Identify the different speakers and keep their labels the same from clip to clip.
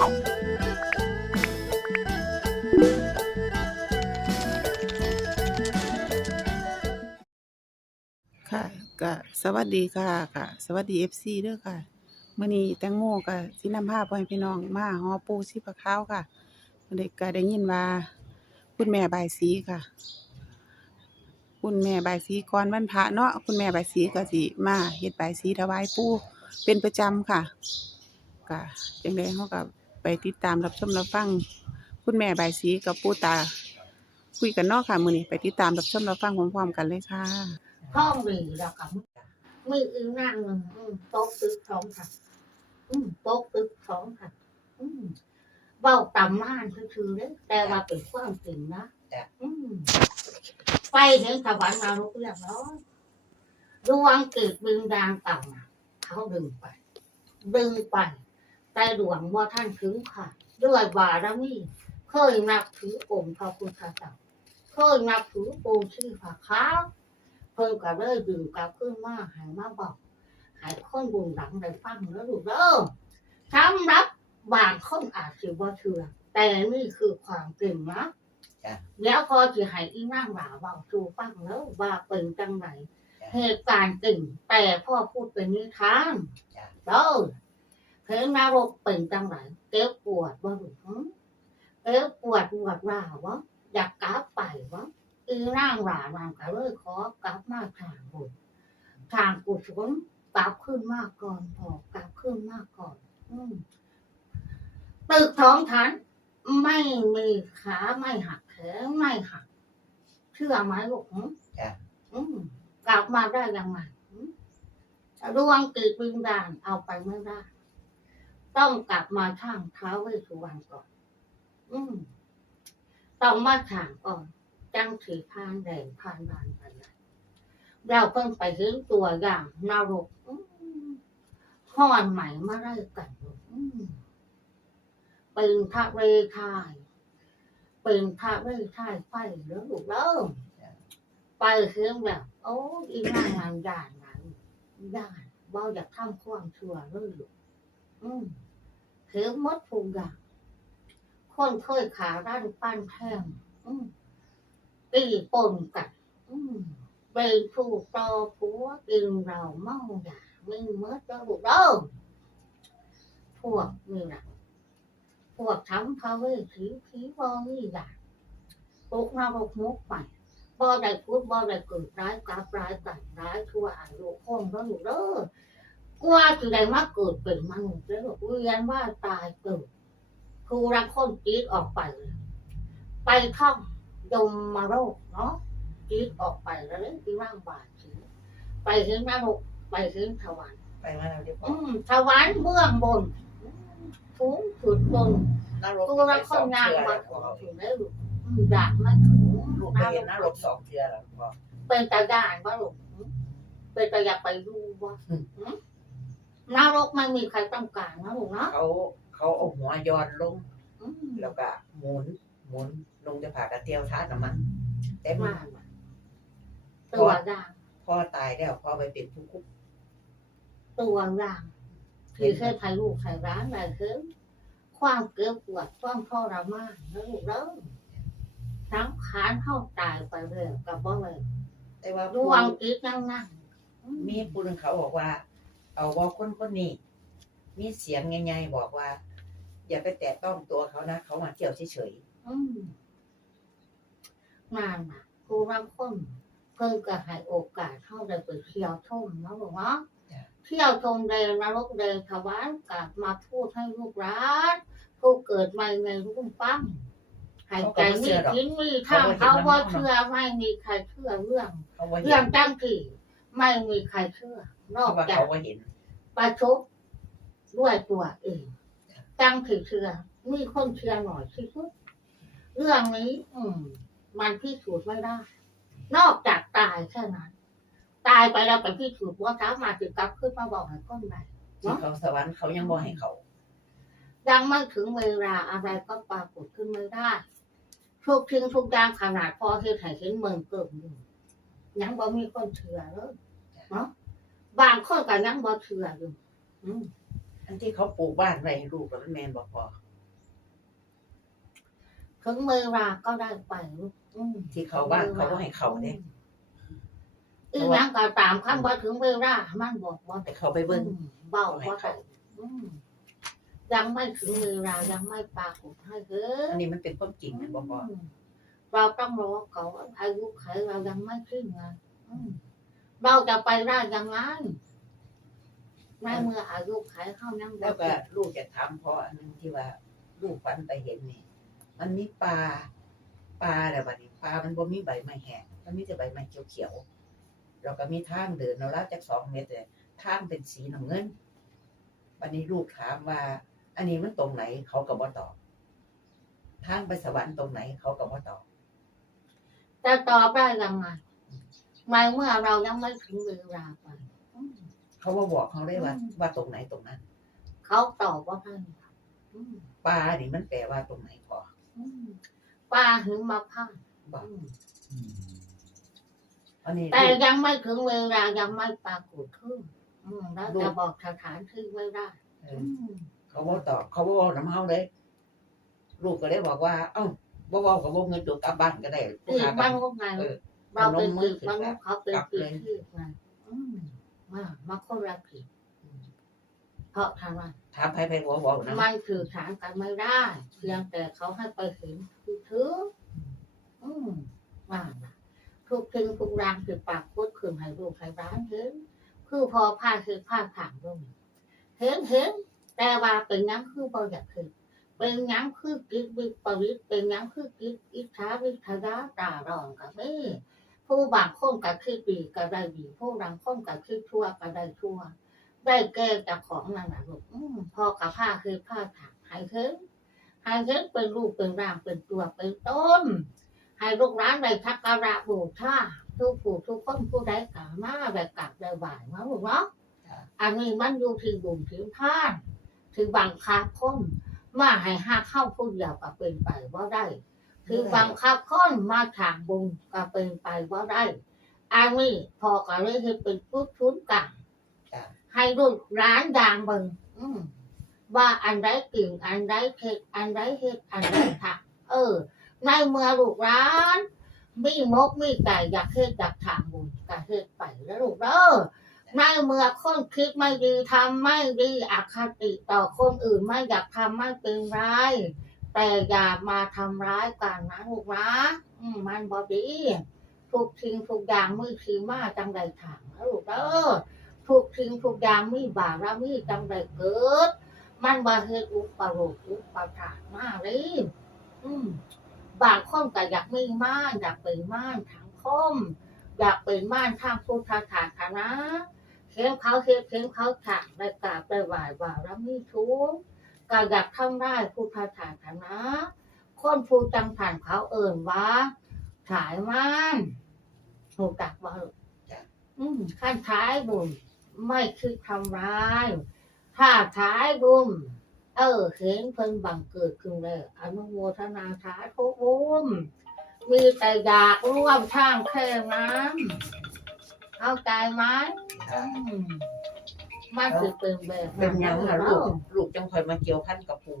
Speaker 1: ค่ะก็สวัสดีค่ะค่ะ สวัสดี FC เด้อค่ะเมื้อนี้แตงโมก็สินำพาพ่อพี่น้องมาฮอปูชีพะขาวค่ะเด็กก็ได้ยินว่าคุณแม่บายสีค่ะ คุณแม่บายสีก่อนวันพระเนาะคุณแม่บายสีก็สิมาเฮ็ดบายสีถวายปูเป็นประจำค่ะก็จังได๋เฮาก็ ไปติดตามรับชมรับฟัง คุณแม่ใบสีกับปู่ตา คุยกันนาะค่ะ มือนี้ไปติดตามรับชมรับฟังพร้อมๆกันเลยค่ะ
Speaker 2: ห้องรีแล้วกับมืออื่นนั่งหนึ่งอืมโต๊ะตึกสองค่ะ อืมโต๊ะตึกสองค่ะ อืมเบาต่ำม่านคือๆเลยแต่ว่าเป็นความจริงนะอืมไปเห็นสวรรค์นรกเรียบร้อยดวงเกิจบึงดางต่ำน่ะเขาดึงไป ดึงไป แต่ดวงว่าท่านถึงค่ะ ด้วยบารมีเคยนับถือองค์พระพุทธเจ้าเคยนับถือปูชื่อผาขาวเพิ่นก็เลยดึงกลับขึ้นมาให้มาบอกให้คนบุญหลังได้ฟังแล้วลูกเด้อสำหรับบางคนอาจสิบ่เชื่อแต่นี่คือความจริงนะ
Speaker 3: จ้ะ
Speaker 2: แล้วพอสิให้อีนางหลาเว้าสู่ฟังแล้วว่าเป็นจังไหน
Speaker 3: จ้ะ
Speaker 2: เหตุการณ์จริงแต่พ่อพูดเป็นนิทาน
Speaker 3: จ้ะ
Speaker 2: เด้อ เห็นนรกเป็นจังไหนเจ็บปวดบ่ลูกหึเจ็บปวดปวดร้าวะอยากกลับไปวะอีร่างหลานางก็เลยขอกลับมาทางบุญทางกุศลกลับขึ้นมากก่อนพอกลับขึ้นมากก่อน อืมตึกท้องฐานไม่มีขาไม่หักแขนไม่หักเชื่อไหมลูกหึ
Speaker 3: จ้ะ
Speaker 2: อืมกลับมาได้ยังไงหึดวงกีบิงดานเอาไปไม่ได้ ต้องกลับมาทางเท้าเวสุวรรณก่อน อืมต้องมาถางก่อน จังถือพานแดงพานบานไปเลยเราเพิ่งไปเห็นตัวอย่างนรกห้อนใหม่มาได้กันอืมเป็นพระเวทายเป็นพระเวทายไฟแล้วลูกเริ่มไปเห็นแบบ โอ้อีนางงานด่านนั้นด่านบ่อยากทำความชั่วเลยลูกอืม เห็นหมดทุกอย่างคนเคยขาด้านปั้นแท่งตีปนกันอืมเป็นผู้ต่อผัวกินเราเมาอย่าไม่เมื่อจะบุกเด้อพวกนี่นะพวกทำพาเวสีผีบอนี่อย่าปุกนรกมุกไปบ่ได้พูดบ่ได้เกิดร้ายกราบร้ายกันร้ายชั่วอายุคงแล้วอยู่เด้อ กว่าจะได้มาเกิดเป็นมนุษย์แล้วเวียนว่าตายเกิดครูรักคนจีดออกไปเลยไปท่องยมมาโรคเนาะจีดออกไปแล้วเล่นที่ร่างบาดถือไปถึงนรกไปถึงสวรรค์
Speaker 3: ไปมาแล้วเรียบร้อ
Speaker 2: อื
Speaker 3: ย
Speaker 2: มสวรรค์เบื้องบนสูงสุดบน
Speaker 3: นรก
Speaker 2: ตัวละค
Speaker 3: สอนง
Speaker 2: งาน
Speaker 3: เทือ
Speaker 2: มา
Speaker 3: แล้ว
Speaker 2: ถึ
Speaker 3: พ
Speaker 2: ง
Speaker 3: อ
Speaker 2: ถึงได้ลูกอืมอยากมาถึง
Speaker 3: ลูกไปเห็นนรกสองเทือแล้วพอ
Speaker 2: เป็นตาด่านว่าลูกอืมเป็นตาอยากไปดูว่า
Speaker 3: อืม
Speaker 2: อืม นรกไม่มีใครต้องการนะลูกเนาะ
Speaker 3: เขาเขาเอาหัวย้อนลง
Speaker 2: อืม
Speaker 3: แล้วก็หมุนหมุนลงจะผ่ากระเตียวท้าน้ำมันแต่
Speaker 2: มา
Speaker 3: มา
Speaker 2: ตัวด่าง
Speaker 3: พ่อตายแล้วพ่อไปเป็นผู้คุก
Speaker 2: ตัวด่างคือเคยพายลูกใส่ร้านอะไรคือความเกลียวปวดความทรมานนะลูกเด้อทั้งขานเข้าตายไปเลยกับบ่เลย
Speaker 3: แต่ว่า
Speaker 2: ด
Speaker 3: ผู้
Speaker 2: วงจิตนั่งนั่ง
Speaker 3: มีผู้หนึงเขาบอกว่า เอาว่าคนคนนี้มีเสียงใหญ่ๆบอกว่า อย่าไปแตะต้องตัวเขานะ เขามาเที่ยวเฉย
Speaker 2: อืมงานน่ะครูรังคนเพิ่งก็ให้โอกาสเข้าได้ไปเที่ยวชมเนาะบอกว่าเที่ยวชมแดงนรกแดงถวายกลับมาพูดให้ลูกร้านผู้เกิดใหม่ในรุ่งปั้งหายใจมีทิ้นมีทางเขาว่าเชื่อไม่มีใครเชื่อเรื่อง
Speaker 3: ๆเขาว่าเห็
Speaker 2: เรื่อนงจังที่ ไม่มีใครเชื่อน
Speaker 3: เพ
Speaker 2: อก
Speaker 3: ราะว่า
Speaker 2: จาก
Speaker 3: เขาว่าเห็น
Speaker 2: ประชดด้วยตัวเองจังที่เชื่อมีคนเชื่อหน่อยที่สุดเรื่องนี้ อืม มันพิสูจน์ไม่ได้ นอกจากตายแค่นั้น ตายไปแล้วไปพิสูจน์ว่าสามารถจะกลับขึ้นมาบอกให้ก้นได้
Speaker 3: ที่เขาสวรรค์เขายังบ่ให้เขา
Speaker 2: ยังไม่ถึงเวลาอะไรก็ปรากฏขึ้นไม่ได้ทุกทิ้งทุกอย่างขนาดพอเห็นให้เห็นเมืองเกิดอยู่ ยังบ่มีคนเชื่อเลยเนาะบางคนก็ยังบ่เชื่ออยู่อืม
Speaker 3: อันที่เขาปลูกบ้านไว้ให้ลูกแล้วมันแมนบอกพอ
Speaker 2: ถึงเวลาก็ได้ไปลูกอืม
Speaker 3: ที่เขาบ้านเขาก็ให้เขาเนี่ย
Speaker 2: อีหยังก็ตามคันบ่ถึงเวลามันบอกว่า
Speaker 3: แต่เขาไปเบิ้ง
Speaker 2: เบาว่าได้อืมยังไม่ถึงเวลายังไม่ปรากฏให้เด้อ
Speaker 3: อันนี้มันเป็นความจริงนะบ่พอ
Speaker 2: เราต้องรอเขาอายุไขเรายังไม่ขึ้นไงอืมเราจะไปได้ยังไงในเมื่ออายุไขเข้ายังบ่
Speaker 3: แล้วก็
Speaker 2: ถึง
Speaker 3: ลูกจะถามพ่ออันนึงที่ว่า ลูกฝันไปเห็นนี่มันมีปลาปลาแต่บัดนี้ปลามันบ่มีใบไม้แห้งมันมีแต่ใบไม้เขียวๆแล้วก็มีทางเดินเราลาดจากสองเมตรเลยทางเป็นสีน้ำเงินวันนี้ลูกถามว่า อันนี้มันตรงไหนเขาก็บ่ตอบทางไปสวรรค์ตรงไหนเขาก็บ่ตอบ
Speaker 2: จะตอบได้ยังไงในเมื่อเรายังไม่ถึงเวลาไปอืม
Speaker 3: เขาบ่บอกเขาได้ว่า
Speaker 2: อืม
Speaker 3: ว่าตรงไหนตรงนั้น
Speaker 2: เขาตอบว่าท่านอืม
Speaker 3: ปลานี่มันแปลว่าตรงไหนพอ
Speaker 2: อืมป้าถึงมาพัง
Speaker 3: บอก
Speaker 2: อืม
Speaker 3: อันนี้
Speaker 2: แต่
Speaker 3: ลูก
Speaker 2: ยังไม่ถึงเวลายังไม่ปรากฏขึ้นอืมแล้วจะบอกสถานที่ไม่ได้
Speaker 3: เอ
Speaker 2: อื
Speaker 3: อ
Speaker 2: ม
Speaker 3: เขาบ่ตอบเขาบ่บอกน้ำเฮาเลยลูกก็เลยบอกว่า เอ้า บ่บอกก็บ่เงินตัวกลับบ้านก็ได้ผู้
Speaker 2: คือ
Speaker 3: หา
Speaker 2: มั
Speaker 3: กันน
Speaker 2: ก็ไง
Speaker 3: เออ
Speaker 2: เราเป็น
Speaker 3: พนมมื
Speaker 2: ตึ
Speaker 3: อกขึ้น
Speaker 2: มัน
Speaker 3: แล้ว
Speaker 2: เขาเป็น
Speaker 3: กลับ
Speaker 2: ตึ
Speaker 3: เล
Speaker 2: ก
Speaker 3: ย
Speaker 2: ที่ไงอืมมามาคนละผิดอืมเพราะทำไม
Speaker 3: ถามไผไผบ่บอกนะ
Speaker 2: มันสื่อสารกันไม่ได้ เพียงแต่เขาให้ไปเห็นคือถืออืมว่าน่ะทุกทิ้งทุกรางคือปากพูดคืนให้ลูกให้ร้านเห็นคือพอผ้าคือผ้าผ่านด้วยเห็นเห็นแต่ว่าเป็นหยังคือบ่อยากคือ เป็นยังคือกิจวิปริตเป็นยังคือกิจอิทธาวิทยาตารองกับนี่ผู้บางคนกับคือดีก็ได้ดีผู้บางคนกับคือชั่วก็ได้ชั่ว ได้แก่จากของนั่นน่ะลูกอืมพอกับผ้าคือผ้าถักให้เห็นให้เห็นเป็นรูปเป็นร่างเป็นตัวเป็นต้นให้ลูกร้านได้ทักการะบูชาทุกผู้ทุกคนผู้ใดกล่าวมาแบบกลับได้บ่ายมาลูกเนาะอันนี้มันอยู่ที่บุญที่ท่านถึงบางคาคน มาให้ห้าเข้าผู้เดียวก็เป็นไปว่าได้ คือบางคาคนมาถางบุญก็เป็นไปว่าได้อันนี้พอก็เลยให้เป็นพุทธุนกัน
Speaker 3: จ้ะ
Speaker 2: ให้ลูกร้านด่างเบิงอืมว่าอันใดกิ่งอันใดเห็ดอันใดเห็ดอันใดผักเออ ในเมื่อลูกร้านมีมกมีไก่อยากเฮ็ดอยากถางบุญก็เฮ็ดไปแล้วลูกเด้อ ในเมื่อคนคิดไม่ดีทำไม่ดีอคติต่อคนอื่นไม่อยากทำไม่เป็นไรแต่อย่ามาทำร้ายกันนะลูกนะมันบอดีทุกทิ้งทุกอย่างมือทีมาจังใดถางนะลูกเด้อทุกทิ้งทุกอย่างมีบาระมีจังใดเกิด มันบ่เฮ็ดอุปโรกอุปทานมาเลยบางคนก็อยากมีม่านอยากเป็นม่านทางคมอยากเป็นม่านทางพุทธศาสนา เข็มเขาเฮ็ดเข็มเขาถักได้กราบได้ไหว้ว่าเรามีทุกข์ก็อยากทำได้พุทธศาสนาคนผู้จังผ่านเขาเอิ่นว่าขายม่านหูจักว่าอืมขั้นท้ายบุญไม่คือทำร้ายถ้าท้ายบุญเออเห็นเพิ่นบังเกิดขึ้นเลยอนุโมทนาสาธุบุญมีแต่อยากร่วมทางแค่นั้น เข้าใจไหมอืมมันคือเป็นแบบ
Speaker 3: เป็นหยังล่ะ
Speaker 2: แล้
Speaker 3: ลู
Speaker 2: ว
Speaker 3: กลูกจังค่อยมาเกี่ยวพันกับปู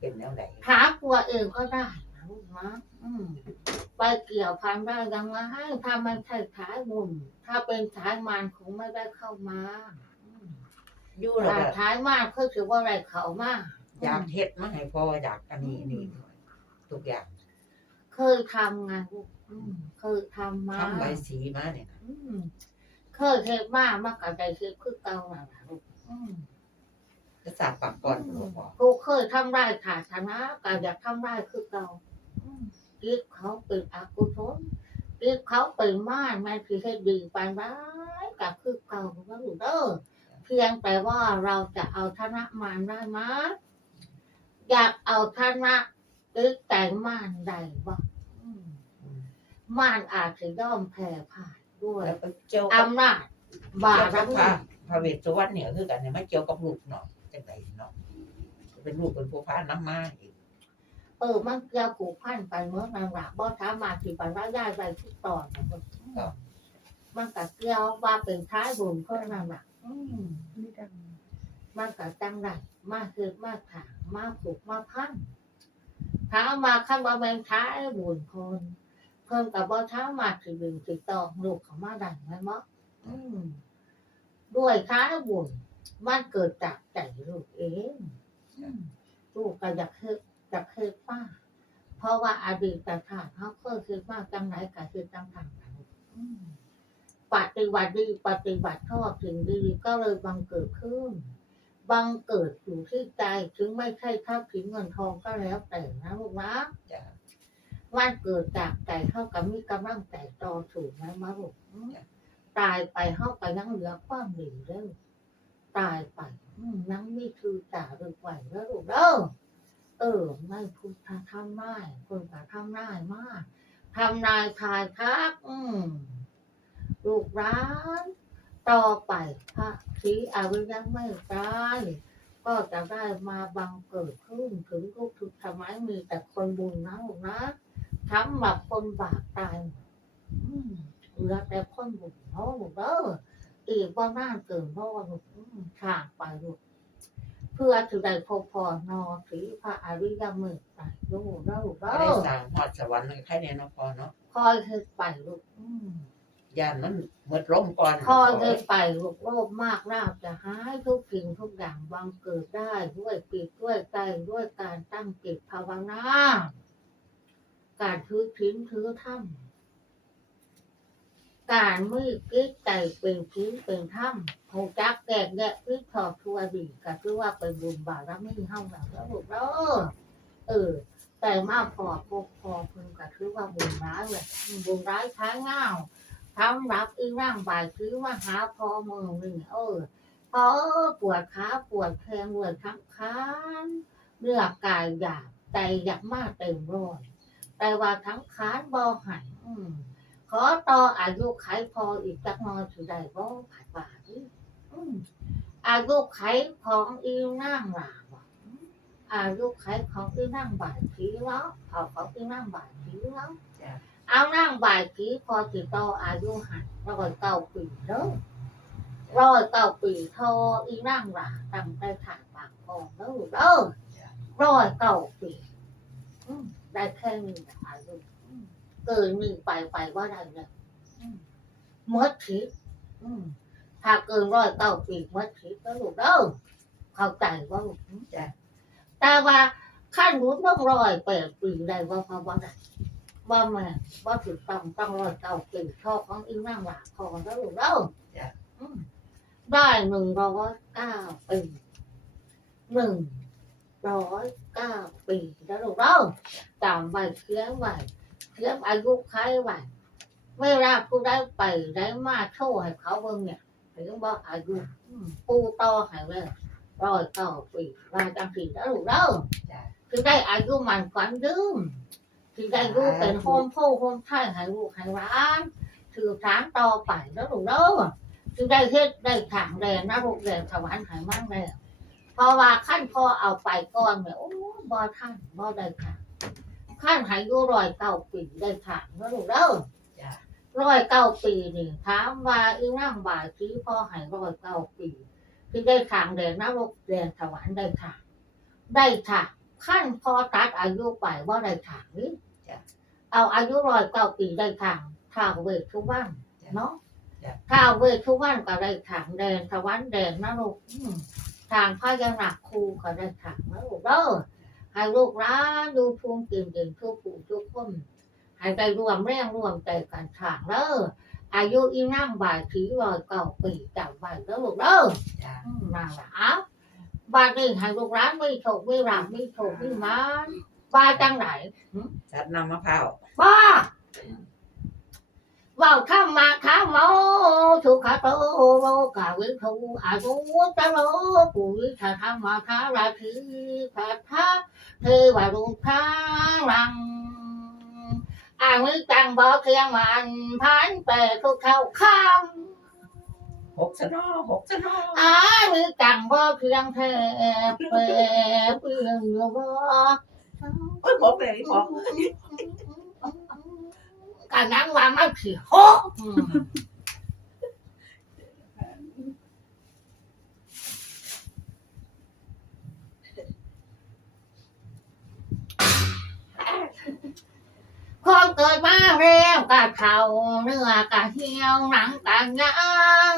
Speaker 3: เป็นแนวใด
Speaker 2: หาตัวเองก็ได้นะลูกนะอืมไปเกี่ยวพันได้ยังไงถ้ามันใช่สายบุญถ้าเป็นสายมารคงไม่ได้เข้ามาอืม
Speaker 3: อยู่แล้ว
Speaker 2: ถ้า
Speaker 3: ก็
Speaker 2: สายมารคือถือว่าอะไรเขามา
Speaker 3: อยากเฮ็ดมาให้พ่ออยากอันนี้นี่ทุกอย่าง
Speaker 2: เคยทำไงลูก อืมเคยทำมา
Speaker 3: ทำใบสีมาเนี่ยนะ
Speaker 2: อืมเคยเฮ็ดมากมากกับใจเฮ็ดคือเก่าน่ะล่ะลูกอืม
Speaker 3: จะสาบปากก่อนบ่พอ
Speaker 2: กูเคยทำได้ขาดชนะก็อยากทำได้คือเก่าอืมคิดเขาเป็นอกุศลคิดเขาเป็นม่านมันคือเฮ็ดดีไปานได้กับคือเก่าก็ลูกเด้อเพียงแต่ว่าเราจะเอาชนะมารได้ไหมอยากเอาชนะตึกแต่งม่านได้บ่อืม ม่านอาจจะย่อมแพ้พ่ายด้วย
Speaker 3: แล้วก็เกี่ยวกับ
Speaker 2: อำนาจบา
Speaker 3: เกี่ยว
Speaker 2: ร
Speaker 3: กับพ
Speaker 2: มี
Speaker 3: ระพระเวสสุวรรณเนี่ยคือกันเนี่ยมาเกี่ยวกับลูกเนาะจังไดเนาะเป็นลูกเป็นผู้พาน้ำมาอีก
Speaker 2: เออมันเกี่ยวผูกพันไปเมื่อนางหลักบ่สามารถที่ไปว่าย้ายไปทุกตอนนะเพิ่นมันก็เกี่ยวว่าเป็นท้ายบุญเพื่อนางหลักอืมมันก็จังไรมาคือมาถางมาผูกมาพันถามมาข้างว่าแมงท้ายบุญคน เพิ่นกับบ่ท้ามาถือดึงถือตองลูกเขามาดังไหมมั้งอืมด้วยท้ายบุญมันเกิดจากใจลูกเองอืมลูกก็อยากเฮ็ดอยากเฮ็ดป้า เพราะว่าอดีตชาติเขาเคยคิดว่าจังไหนก็คือจังทางนั้นอืมปฏิบัติดีปฏิบัติชอบสิ่งดีก็เลยบังเกิดขึ้นบังเกิดอยู่ที่ใจถึงไม่ใช่ทรัพย์สินเงินทองก็แล้วแต่นะลูกนะ วันเกิดจากใจเท่ากับมีกำลังใจต่อสู่ไหมมาลูกตายไปเท่ากับยังเหลือความดีเด้อตายไปอืมยังมีคือจ่าเรื่องไหวแล้วลูกเด้อเออ ไม่พูดทำได้คนก็ทำได้มากทำนายทายทักอืมลูกร้าน ต่อไปพระศีอริยังไม่ตายก็จะได้มาบังเกิดขึ้นถึงทุกทุกสมัยมีแต่คนบุญนะลูกนะ ทำแบบคนบาปตายอืมเหลือแต่คนบุญเนาะลูกเด้ออีกว่าน่าเกินเพราะว่าลูกอืมทางไปลูกเพื่อถือได้พบพอนอศรีพระอริยมือตายลูกเด้อลูก
Speaker 3: ก็
Speaker 2: เด้
Speaker 3: ได้
Speaker 2: อ
Speaker 3: สร้างฮอดสวรรค์ให้ใครแน่เนอนพอเนาะ
Speaker 2: คอยคือไปลูกอืม
Speaker 3: ย่านมันหมดร่มก่อน
Speaker 2: คอยเลยไปโลกโลภมากลาบจะหายทุกสิ่งทุกอย่างบังเกิดได้ด้วยปิดด้วยใจด้วยการตั้งจิตภาวนา การถือทิ้นถือถ้ำการมือกิ๊กใจเป็นทิ้นเป็นถ้ำหงจักแตกแยะพิษถอดทัวดีก็คือว่าเป็นบุญบารมีเฮาแล้วแล้วลูกเด้อเออ แต่มาพอพอพอเพิ่นก็ถือว่าบุญร้ายเลยบุญร้ายท้าเงาทำรับอีร่างบ่ายคือว่าหาพอมือหนึ่งเออพอปวดขาปวดแขนปวดทั้งค้านเลือกกายอยากใจอยากมากเต็มร้อย แต่ว่าทั้งค้านบ่หันอืมขอต่ออายุไขพออีกจักหน้อยถือได้บ่ผัดบาทนี่อืมอายุไขของอีร่างหลาบ่อืมอายุไขของอีร่างบ่ายผีแล้วเอาของอีร่างบ่ายผีแล้ว
Speaker 3: จ้ะ
Speaker 2: เอานั่งบ่ายผีพอติดต่ออายุหันร้อยเก้าปีเด้อร้อยเก้าปีทออีนั่งหลาตั้งแต่ถางปากคองเด้อเด้อร้อยเก้าปีอืม ได้แค่นี้นะอายุอืมเกินนี้ไปไปว่าได้เนี่ยอืมหมดทิศอืมถ้าเกินร้อยเก้าปีหมดทิศแล้วลูกเด้อเข้าใจว่าลูกอืม
Speaker 3: จ้ะ
Speaker 2: แต่ว่าขั้นรู้ต้องร้อยแปดปีได้ว่าเพราะว่าได้ว่าแม่ว่าถูกต้องต้องรอยเก่าเก่งชอบของอีนั่งหลาคอแล้วลูกเด้อ
Speaker 3: จ้ะ
Speaker 2: อืมได้หนึ่งร้อยเก้าปีหนึ่ง ร้อยเก้าปีแล้วลูกเด้อจำไว้เขียนไว้เขียนอายุใครไว้เวลาผู้ได้ไปได้มาโชว์ให้เขาเบิ่งเนี่ยถึงบอกอายุอืมปูต่อให้เลยร้อยเก้าปีว่าจังสีแล้วลูกเด้อ
Speaker 3: จ้ะ
Speaker 2: คือได้อายุมันขวัญยืมคือได้ลูกเป็นโฮมโพโฮมไทยให้ลูกให้ ร้านถือสารต่อไปแล้วลูกเด้อคือได้เฮ็ดได้ถางแดงนะลูกแดงสวรรค์ให้มั่งแล้วเพราะว่าขั้นพอเอาไปก่อนเนี่ยโอ้บ่ท่านบ่ได้ถางขั้นใหายอยู่ร้อยเก้าปีได้ถางแล้วลูกเด้อ
Speaker 3: จ้ะ
Speaker 2: ร้อยเก้าปีนี่ถามว่าอีนั่งบ่ายที่พ่อใหายร้อยเก้าปีคือได้ถางแดงนะลูกแดงสวรรค์ได้ถางได้ถางขั้นพอตัดอายุไปว่าได้ทางนี้
Speaker 3: จ้ะ
Speaker 2: เอาอายุร้อยเก้าปีได้ทางท้าวเวททุกวัน
Speaker 3: จ้ะ
Speaker 2: เนาะ
Speaker 3: จ้ะ
Speaker 2: ท้าวเวททุกวันก็ได้ทางแดงสวรรค์แดงนะลูกอืม ทางพญานาคครูก็ได้ทางนะลูกเด้อให้ลูกร้านดูภูมิเก่งเก่งทุกผู้ทุกคนให้ได้รวมแรงรวมใจกันทางเด้ออายุอีนั่งบ่ายถือร้อยเก้าปีจำไว้เด้อลูกเด้อ
Speaker 3: จ้ะ
Speaker 2: อืมนั่นล่ะเอาบาดนี้ให้ลูกร้านไม่โชคไม่รำไม่โชคไม่มานบ้าจังไหน
Speaker 3: สัตว์นำมะพร้าว
Speaker 2: บ้าเว่าข้ามมาข้ามโมสุขโตโลกาวิทูอายุตโลปุริธาธรรมาคาราธีพัทธะเทวรุทารังอามิจังบอกเคียงมันพันเปทุกเข้าข้าม
Speaker 3: หกสนอหกสนอ
Speaker 2: อามีจังบ่เพียงแท้เปรเปลืองบ่
Speaker 3: โอ้ยบอกเลยบอ กั
Speaker 2: นนั้นว่ามันสิโหอืมแล้วกะเข่าเนื้อกะเหี่ยวหนังกะงาง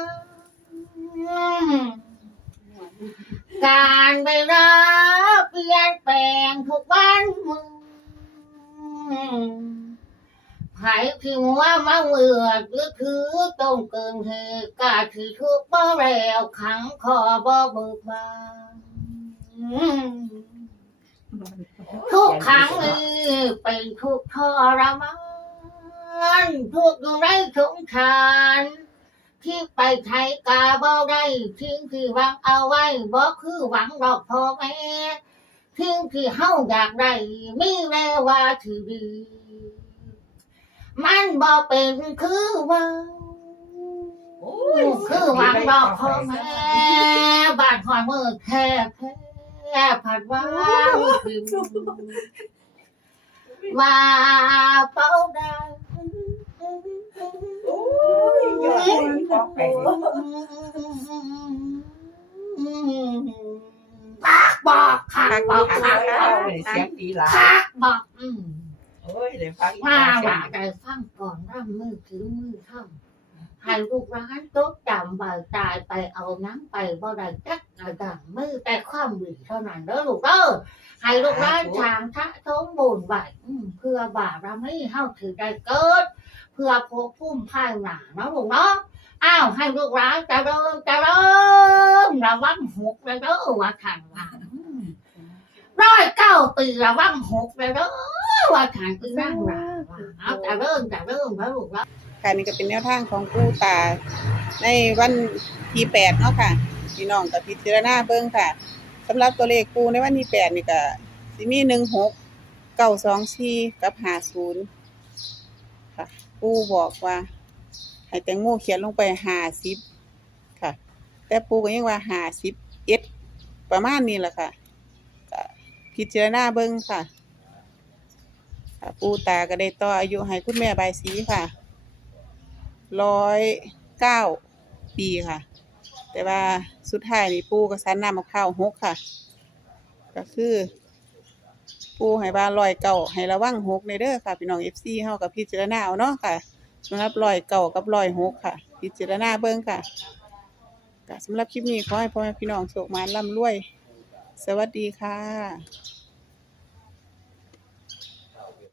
Speaker 2: การเวลาเปลี่ยนแปลงทุกวันมื อไผที่ว่ามาเมือดหรือถือต้องเกินเหตุกาที่ทุกบ่แล้วขังคอบ่เบิกบานทุกครั้งนี้เป็นทุกทรมานทุกอยู่ในสงสารที่ไปไทยกาบ่ได้ทิ้งที่หวังเอาไว้บ่คือหวังดอกพ่อแม่ทิ้งที่เฮาอยากได้มีแววว่าที่ดี มันบ่เป็นคือว่า
Speaker 3: โอ้ย
Speaker 2: คือหวังดอกพ่อแม่บาดหอยมือแทบแทบผัดว่าว่าเป้าได้
Speaker 3: โอ้ยยอดพอไป
Speaker 2: คักบอกคักบอกคักบอก
Speaker 3: เสียงดีหลา
Speaker 2: คักบอกอืม
Speaker 3: โอ้ยเลยฟัง
Speaker 2: มาว่าได้ฟังก่อนร่ำมือถือมือเข้าให้ลูกร้านโต๊ะจำบ่ายตายไปเอาน้ำไปบ่ได้จักกระดังมือแต่ความดีเท่านั้นเด้อลูกเด้อให้ลูกร้านทางทะทมบุญไหวอืมเพื่อบาปเราไม่เฮาถือได้เกิด เพื่อพกพุ่มพายหนาเนาะลูกเนาะอ้าวให้ลูกร้านเจะเริ่มจะเริ่มระวังหกเลยเด้อว่าทางว่าอืมร้อยเก้าปีระวังหกเลยเด้อ ว่าทางคือนั่งว่าเอาจะเริ่มจะเริ่มแล้วลูกเนาะ
Speaker 1: ค่ะนี่ก็เป็นแนวทางของปู่ตา ในวันที่แปดเนาะค่ะพี่น้องกับพิจารณาเบิ่งค่ะสำหรับตัวเลขปู่ในวันที่แปดนี่ก็สิมีหนึ่งหกเก้าสองสี่กับหาศูนย์ค่ะปู่บอกว่า ให้แตงโมเขียนลงไปหาสิบค่ะ แต่ปูก็ยังว่าหาสิบเอ็ดประมาณนี้แหละค่ะพิจารณาเบิ่งค่ะ ปู่ตาก็ได้ต่ออายุให้คุณแม่ใบสีค่ะร้อยเก้าปีค่ะ แต่ว่าสุดท้ายนี่ปูก็สันน้ำมะพร้าวหกค่ะ ก็คือปูให้บ้านร้อยเก่าให้ระวังหกในเด้อค่ะพี่น้องเอฟซีเฮากับพิจารณาเอาเนาะค่ะสำหรับร้อยเก่ากับร้อยหกค่ะ พิจารณาเบิ่งค่ะสำหรับคลิปนี้ขอให้พ่อแม่พี่น้องโชคมานร่ำรวย สวัสดีค่ะ